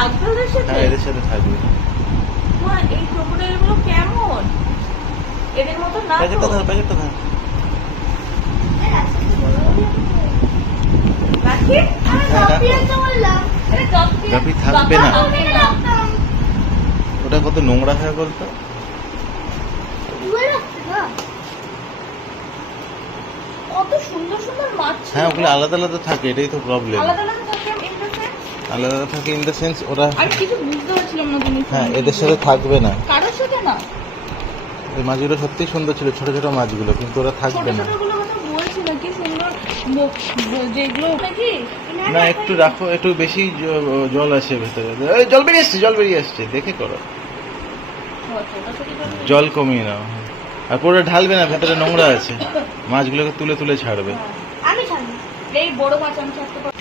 থাকবে ওদের সাথে? হ্যাঁ এদের সাথে থাকবে। মা এই ক্রোকোডাইল গুলো কেমন? এদের মতো না তো? প্যাকেটটা ধর, প্যাকেটটা ধর। রাখি? হ্যাঁ, গাভী থাকবে না। ওটা কত নোংরা হয় বলতো। কত সুন্দর সুন্দর মাছ ছিল। হ্যাঁ ওগুলো আলাদা আলাদা থাকে, এটাই তো প্রবলেম। আলাদা আলাদা থাকে in the sense? আলাদা আলাদা থাকে ইন দ্য সেন্স ওরা আর কিছু বুঝতে পারছিলাম না জিনিস। হ্যাঁ এদের সাথে থাকবে না। কারোর সাথে না? এই মাছগুলো সত্যিই সুন্দর ছিল, ছোট ছোট মাছগুলো, কিন্তু ওরা ছোট থাকবে না। ছোট গুলো কথা বলছিল কি সুন্দর যেগুলো নাকি না একটু রাখো, একটু বেশি জল আছে ভেতরে। এই জল বেরিয়ে আসছে, জল বেরিয়ে আসছে, দেখে করো। জল কমিয়ে নাও। আর পুরো ঢালবে না, ভেতরে নোংরা আছে। মাছগুলোকে তুলে তুলে ছাড়বে। আমি ছাড়বো। এই বড় মাছ আমি ছাড়তে পারবো।